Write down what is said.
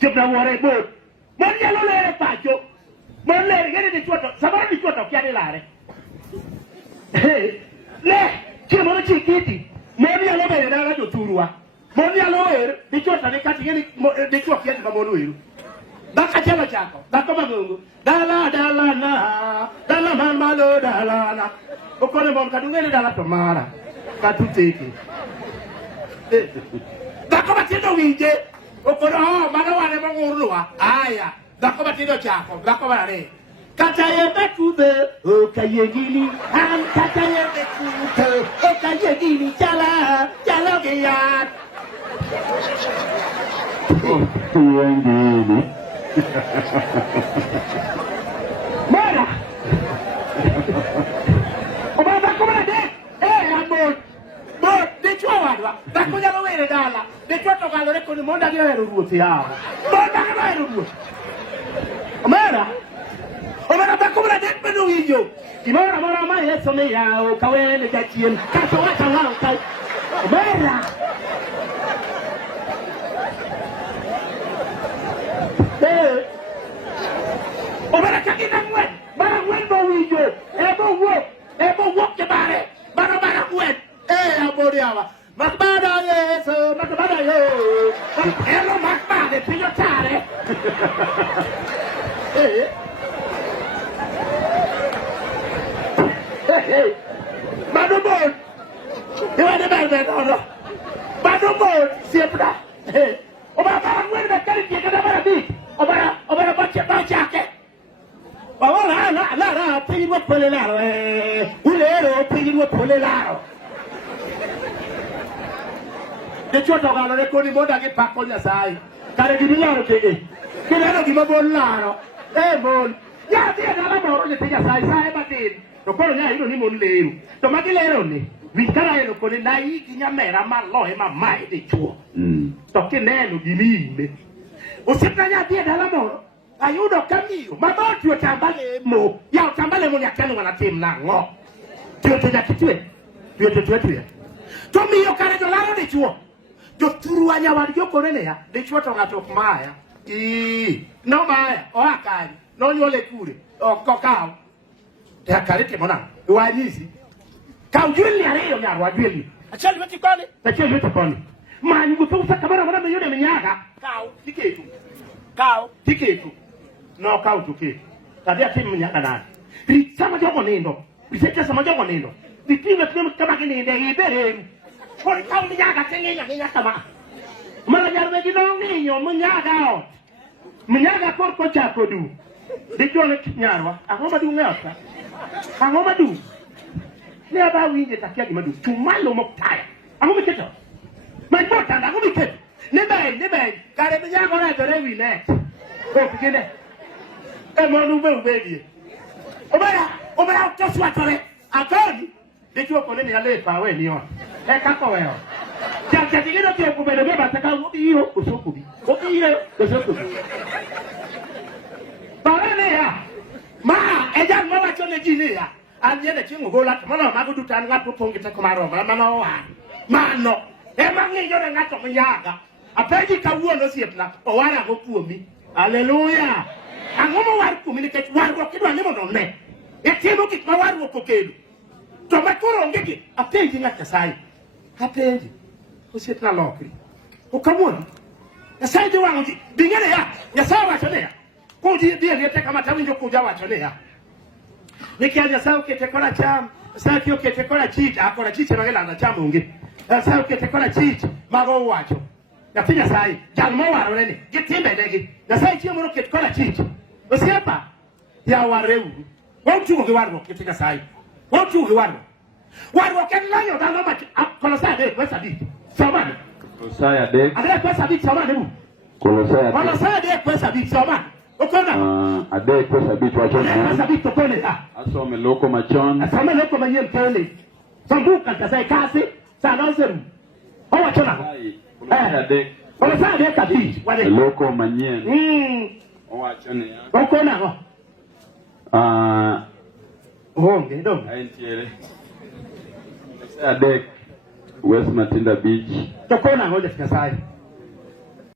Jebna wore bo. Mon yalo lere pacho. Mon lere gene di chuoto. Sabara di chuoto chiare lare. Le, che mon chikiti. Mon yalo bere dala do turua. Mon yalo er di chuoto ne kati gene di chuoto chiare ba monu iru. Baka chelo chako. Baka magungu. Dala na. Dala man malo dala na. Okone mon kadungene dala tomara. Katuteki. Baka batendo winje. Okoro mana wane mangurua. Aya. Baka batendo chako. Baka bare. Katayembe kube. Okayegini. Am katayembe kube. Okayegini chala. Chala geyat. Okayegini. Mora. Oba bako bade. Amor. Mor, de chuawa. Bako yalo were dala. De chuato galo re koni monda dio ero ruoti ya. Monda galo ero ruoti. Mora. Oba bako bade penu hiyo. Imora mora mai eso me ya o kawele gachien. Kaso wata wao kai. Mora. Obara kakina mwen, bara mwen bo wiyo, ebo wo ke bare, bara mwen, abori awa, makbada yeso, makbada yo, elo makbade piyo tare, Madumon, you are the man, Madumon, siempre, obara mwen na kari kiya na bara bi, obara bache. Wala la pigi wo pole laro ulero pigi wo pole laro de choto galo le koni moda che pacco ya sai kare di milano che lero di mollaro mon ya dia dalla moro le ya sai batin to ko nya ino ni mon lero to ma di lero ni vikara elo koni dai kinyamera ma lo e ma mai de chuo to che neno di mimbe o se tanya dia dalla moro ayudo kamio maboti otambale mo ya otambale mo nyakano wana tim na ngo tio ya kitwe tio to miyo kare do laro de chuo do turu anya wa yo korene ya de chuo to ngato maya no maya o akari no nyole kure o kokao ya kare te mona wa nyisi ka ujuli ya nya wa juli achali weti kone achali weti kone mani gutusa kamera mwana meyone menyaga kao tiketu no kau tuke tabia timu nyaka nani risama jogo nendo risete sama jogo nendo ditinga timu kama kinende ibere kwa kau nyaka tengenya kama mala jarwe gino ninyo munyaga korko chako du dikone nyarwa angoma du ngata angoma du ne aba winje takia gimadu tumalo moktaya angoma keto mai bota angoma keto ne bai kare munyaga na dore wile ko kigene Emonu be obera to swatore atoni de tu ko ni ale pa we ni o e ka ko we o ja digino ti ko be be ba ta ka wo bi o so ko bi o bi o so ko bara ne ya ma e ja mo ba to ne ji ne ya anye de chingu go la mo na ma go du tan ga to pongi te ko maro ma no wa ma no e ma ngi yo de ngato myaga apeji ka wo no siepna o wara go ku mi hallelujah angomo war communicate war ko kidwa ne mo ne e temo ki ma war ko kedu to ma ko ngeke apeji ngaka sai apeji o setna lokri o kamon ya sai de wangi dingene ya sai wa chone ya ko di te kama tawinjo ko jawa chone ya nikiaja sai ke te kona cham sai ke te kona chita akona chita magela na cham ungi sai ke te kona chita mago wacho ya pinya sai jalmo waro ne gitimbe degi na sai chiemo ke te kona chita Osiapa ya wareu. Won't you go kitika sai. Won't you go Waro ken lanyo da no ma Kolosai de kwesa bi. Somani. Kolosai de. Ade kwesa bi somani mu. Kolosai de kwesa bi somani. Okona. Ade kwesa bi to achona. Kwesa bi to kone ha. Asome loko machon. Asome loko mayem pele. Sambuka tasai kasi sa nonseru. Owa chona. Kolosai de kabi. Wale loko manyen. Owa chona ya. Okona ho. Honge ndo. Aentiere. Adek West Matinda Beach. Tokona ngode fikasai.